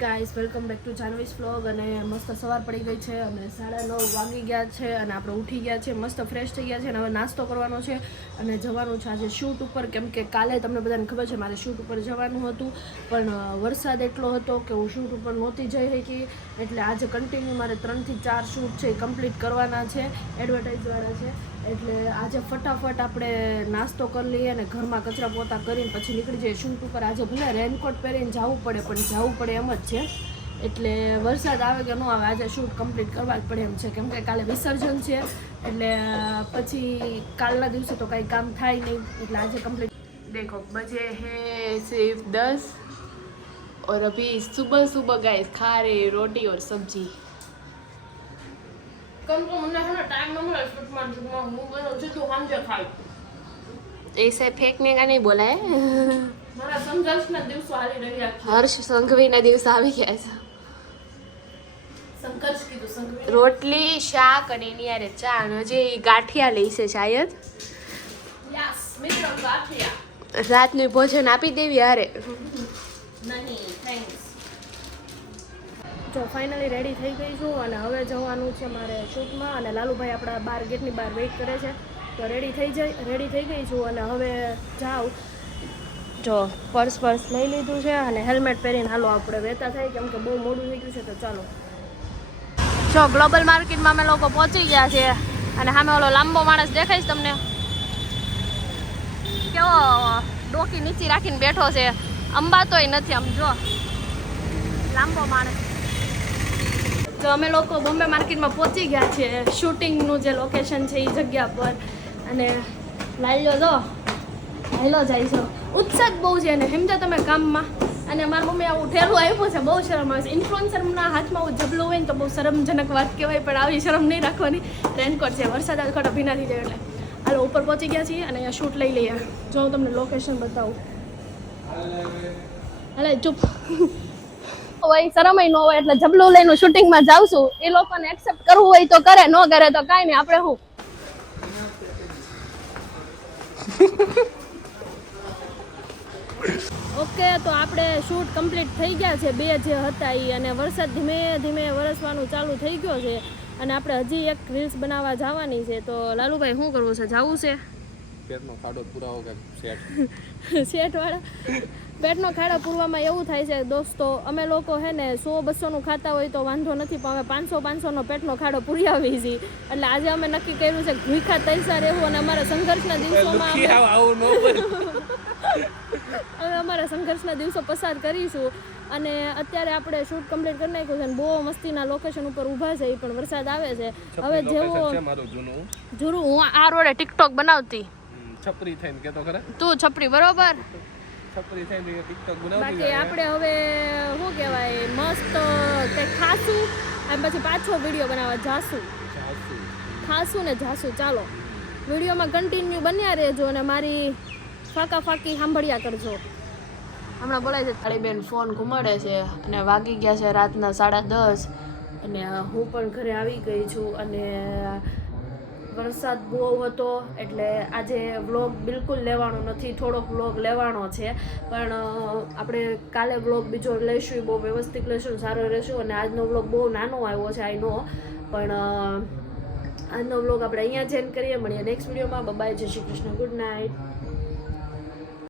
Guys welcome back to Janvi's vlog અને મસ્ત સવાર પડી ગઈ છે અને 9:30 વાગી ગયા છે અને આપણે ઉઠી ગયા છે, મસ્ત ફ્રેશ થઈ ગયા છે અને હવે નાસ્તો કરવાનો છે અને જવાનું છે આજે શૂટ ઉપર. કેમ કે કાલે તમને બધાને ખબર છે મારે શૂટ ઉપર જવાનું હતું, પણ વરસાદ એટલો હતો કે હું શૂટ ઉપર નહોતી જઈ શકી. એટલે આજે કન્ટિન્યુ મારે 3 થી 4 શૂટ છે એ કમ્પ્લીટ કરવાના છે, એડવર્ટાઇઝવાળા છે. એટલે આજે ફટાફટ આપણે નાસ્તો કરી લઈએ અને ઘરમાં કચરા પોતા કરીને પછી નીકળી જઈએ શૂટ ઉપર. આજે ભલે રેનકોટ પહેરીને જવું પડે, પણ જવું પડે એમ જ છે. એટલે વરસાદ આવે કે ન આવે આજે શૂટ કમ્પ્લીટ કરવા જ પડે એમ છે, કેમ કે કાલે વિસર્જન છે. એટલે પછી કાલના દિવસે તો કાંઈ કામ થાય નહીં, એટલે આજે કમ્પ્લીટ. देखो बजे हैं सिर्फ 10 और अभी सुबह सुबह गाइस खा रहे रोटी और सब्जी. કેમ કે મને છે ને ટાઈમ ન મળે શૂટમાં હું બધું સીધું સાંજે ખાઈ. ऐसे फेंकने का नहीं बोला है. મારા સંઘર્ષના દિવસો હાલી રહ્યા છે. હર્ષ સંઘવીના દિવસ આવી ગયા છે. સંઘર્ષ કીધું સંઘવી. રોટલી શાક અને એની યારે ચા અને હજી ગાંઠિયા લઈ છે શાયદ. યસ મિત્ર ગાંઠિયા. રાતનું ભોજન આપી દેવી હારે. નહીં થેન્ક્સ. જો ફાઇનલી રેડી થઈ ગઈ છું અને હવે જવાનું છે મારે શૂટમાં અને લાલુભાઈ આપણા બાર ગેટની બહાર વેઇટ કરે છે. તો રેડી થઈ ગઈ છું અને હવે જાઉં. જો પર્સ લઈ લીધું છે અને હેલ્મેટ પહેરીને હાલો આપણે વહેતા થાય, કેમ કે બહુ મોડું થઈ ગયું છે. તો ચાલો. જો ગ્લોબલ માર્કેટમાં અમે લોકો પહોંચી ગયા છે અને સામે ઓલો લાંબો માણસ દેખાય છે તમને, કેવો ડોકી નીચી રાખીને બેઠો છે, અંબાતોય નથી. આમ જો લાંબો માણસ. તો અમે લોકો બોમ્બે માર્કેટમાં પહોંચી ગયા છીએ, શૂટિંગનું જે લોકેશન છે એ જગ્યા પર. અને લાલ્યો જો હેલો જાય છે, ઉત્સાહ બહુ છે અને સમજો તમે કામમાં. અને મારી મમ્મી આવું ઠેલું આપ્યું છે, બહુ શરમ આવે છે. ઇન્ફ્લુએન્સરના હાથમાં આવું જબલું હોય ને તો બહુ શરમજનક વાત કહેવાય, પણ આવી શરમ નહીં રાખવાની. રેનકોટ છે, વરસાદ આવે ખોટા ભીના થઈ જાય. એટલે હાલો ઉપર પહોંચી ગયા છીએ અને અહીંયા શૂટ લઈ લઈએ. જો હું તમને લોકેશન બતાવું. હાલે ચૂપ હોય, શરમય ન હોય, એટલે જબલું લઈને શૂટિંગમાં જાઉં છું. એ લોકોને એક્સેપ્ટ કરવું હોય તો કરે, ન કરે તો કાંઈ નહીં. આપણે શું ઓકે. તો આપણે શૂટ કમ્પ્લીટ થઈ ગયા છે, 2 જે હતા એ. અને વરસાદ ધીમે ધીમે વરસવાનું ચાલુ થઈ ગયો છે અને આપણે હજી એક રીલ્સ બનાવવા જવાની છે. તો લાલુભાઈ શું કરવું છે? જવું છે પેટનો ખાડો પુરાવો કે શેઠ વાળા? પેટનો ખાડો પૂરવામાં એવું થાય છે દોસ્તો, અમે લોકો હે ને 100-200 નું ખાતા હોય તો વાંધો નથી, પણ અમે 500 નો પેટનો ખાડો પૂરી આવી છીએ. એટલે આજે અમે નક્કી કર્યું છે ભૂખા તૈસા રહેવું અને અમારા સંઘર્ષના દિવસોમાં હવે અમારા સંઘર્ષના દિવસો પસાર કરીશું. અને અત્યારે આપણે શૂટ કમ્પ્લીટ કરી નાખ્યું છે અને બહુ મસ્તીના લોકેશન ઉપર ઊભા છે, પણ વરસાદ આવે છે. હવે જેવો જુરું હું આ રોડે ટિકટોક બનાવતી છપરી થઈને કેતો ખરા તું છપરી બરોબર. છપરી થઈને ટિકટોક બનાવતી. બાકી આપણે હવે શું કહેવાય, મસ્ત કંઈક ખાશું અને પછી પાછો વિડીયો બનાવવા જાશું. ખાશું ને જાશું. ચાલો વિડીયોમાં કન્ટિન્યુ બન્યા રહેજો અને મારી ફાકી સાંભળ્યા કરજો. હમણાં બોલાય છે તાળીબેન ફોન ઘુમાડે છે અને વાગી ગયા છે રાતના 10:30 અને હું પણ ઘરે આવી ગઈ છું. અને વરસાદ બહુ હતો એટલે આજે વ્લોગ બિલકુલ લેવાનો નથી, થોડોક વ્લોગ લેવાનો છે. પણ આપણે કાલે વ્લોગ બીજો લઈશું, એ બહુ વ્યવસ્થિત લઈશું, સારો રહેશું. અને આજનો વ્લોગ બહુ નાનો આવ્યો છે, આઈ નો, પણ આજનો વ્લોગ આપણે અહીંયા જ એન્ડ કરીએ. મળીએ નેક્સ્ટ વિડીયોમાં. બાય, જય શ્રી કૃષ્ણ, ગુડ નાઇટ.